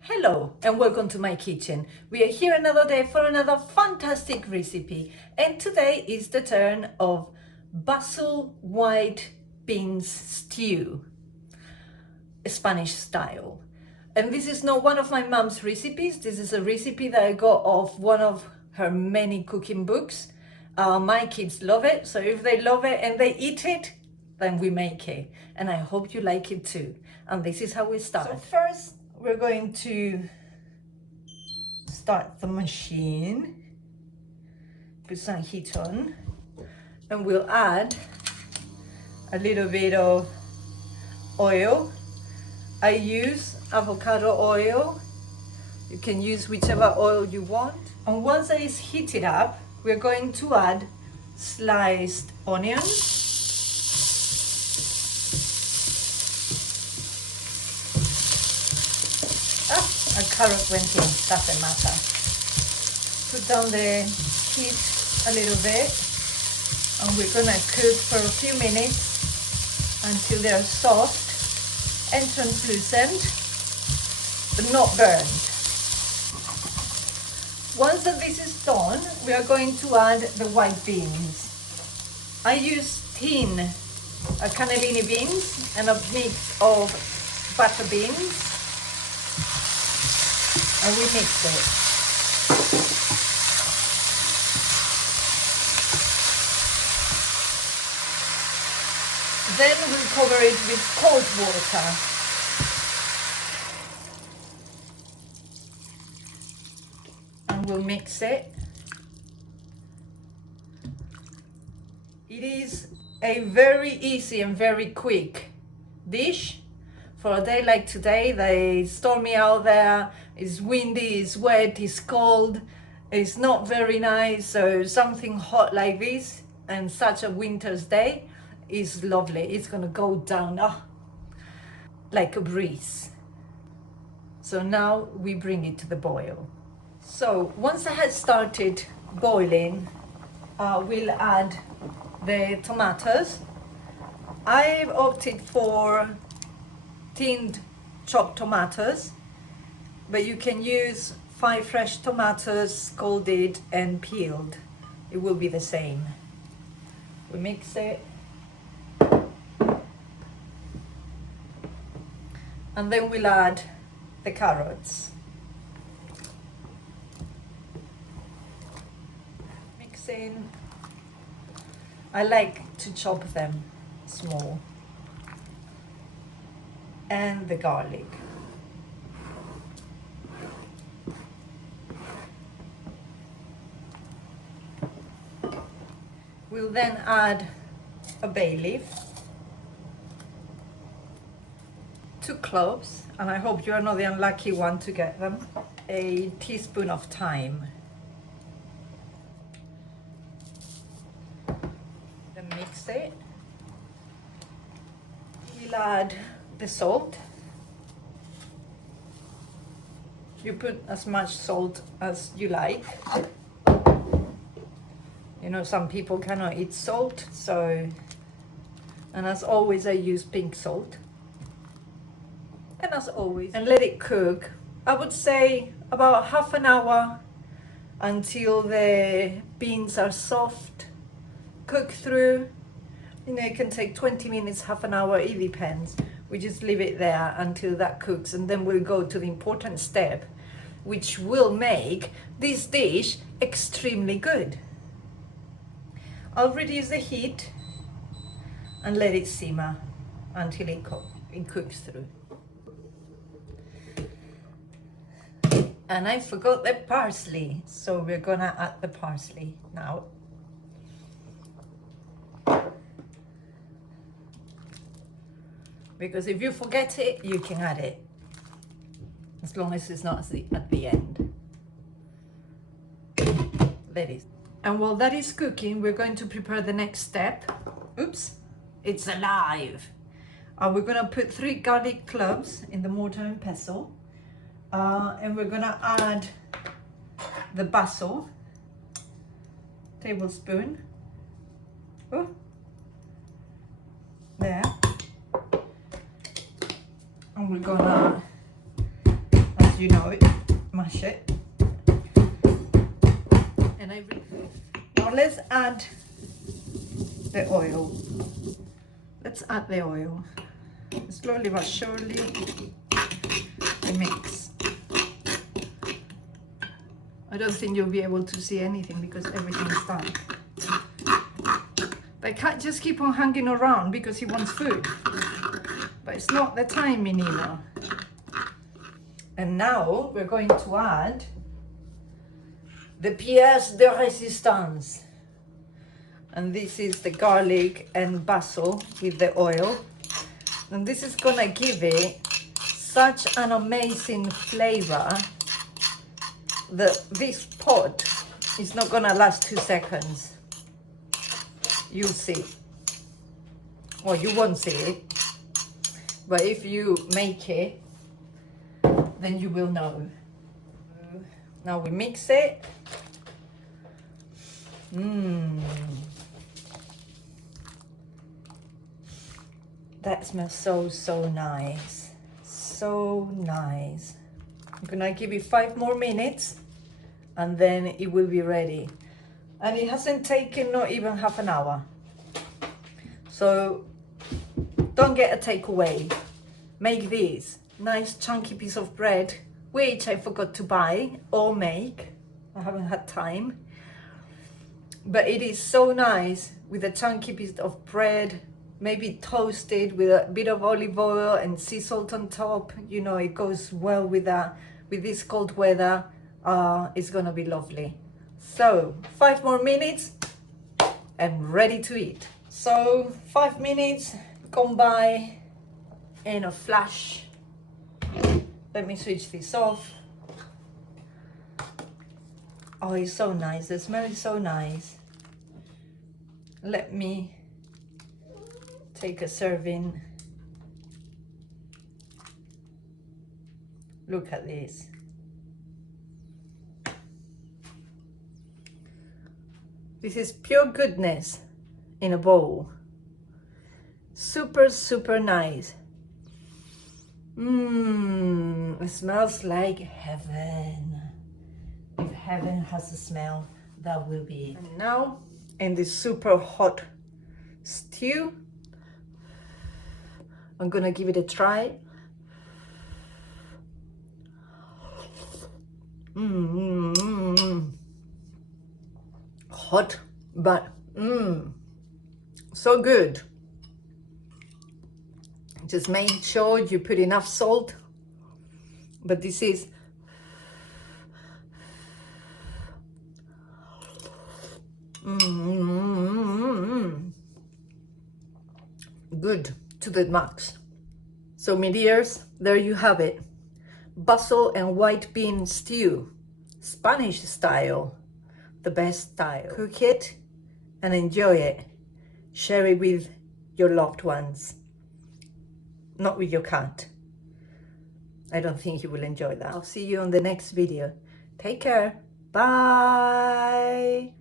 Hello and welcome to my kitchen. We are here another day for another fantastic recipe, and today is the turn of basil white beans stew, Spanish style. And this is not one of my mom's recipes. This is a recipe that I got off one of her many cooking books. My kids love it, so if they love it and they eat it, then we make it, and I hope you like it too. And this is how we start. So first we're going to start the machine, put some heat on, and we'll add a little bit of oil. I use avocado oil. You can use whichever oil you want. And once it is heated up, we're going to add sliced onions, a carrot went in, doesn't matter. Put down the heat a little bit, and we're gonna cook for a few minutes until they're soft and translucent, but not burned. Once that this is done, we are going to add the white beans. I use tin cannellini beans and a mix of butter beans, and we mix it. Then we'll cover it with cold water. And we'll mix it. It is a very easy and very quick dish for a day like today. It's stormy out there, it's windy, it's wet, it's cold, it's not very nice, so something hot like this and such a winter's day is lovely. It's gonna go down like a breeze. So now we bring it to the boil. So once it has started boiling, we'll add the tomatoes. I've opted for tinned chopped tomatoes, but you can use 5 fresh tomatoes, scalded and peeled. It will be the same. We mix it. And then we'll add the carrots. Mix in. I like to chop them small. And the garlic. We'll then add a bay leaf, 2 cloves, and I hope you are not the unlucky one to get them, a teaspoon of thyme. Then mix it. We'll add the salt. You put as much salt as you like. You know, some people cannot eat salt, so, and as always I use pink salt. And as always, and let it cook, I would say about half an hour until the beans are soft. Cook through, you know, it can take 20 minutes, half an hour, it depends. We just leave it there until that cooks, and then we'll go to the important step, which will make this dish extremely good. I'll reduce the heat and let it simmer until it cooks through. And I forgot the parsley, so we're gonna add the parsley now. Because if you forget it, you can add it, as long as it's not at the end. There it is. And while that is cooking, we're going to prepare the next step. Oops, it's alive. We're gonna put 3 garlic cloves in the mortar and pestle. And we're gonna add the basil, tablespoon. Oh, there. And we're gonna, as you know it. Mash it. And now let's add the oil. Let's add the oil. Slowly but surely I mix. I don't think you'll be able to see anything because everything's done. But I can't just keep on hanging around because he wants food. But it's not the time, Minimo. And now we're going to add the pièce de résistance. And this is the garlic and basil with the oil. And this is gonna give it such an amazing flavor that this pot is not gonna last 2 seconds. You'll see. Well, you won't see it. But if you make it, then you will know. Now we mix it. That smells so nice. So nice. I'm gonna give it 5 more minutes and then it will be ready. And it hasn't taken not even half an hour. So don't get a takeaway. Make this nice chunky piece of bread, which I forgot to buy or make. I haven't had time. But it is so nice with a chunky piece of bread, maybe toasted with a bit of olive oil and sea salt on top. You know, it goes well with that. With this cold weather, it's gonna be lovely. So 5 more minutes and ready to eat. So 5 minutes gone by in a flash. Let me switch this off. Oh, it's so nice. The smell is so nice. Let me take a serving. Look at this. This is pure goodness in a bowl. Super, super nice. It smells like heaven. If heaven has a smell, that will be it. And now, in this super hot stew, I'm gonna give it a try. Hot, but so good. Just make sure you put enough salt. But this is good to the max. So my dears, there you have it. Basil and white bean stew, Spanish style, the best style. Cook it and enjoy it. Share it with your loved ones, not with your cat. I don't think you will enjoy that. I'll see you on the next video. Take care. Bye.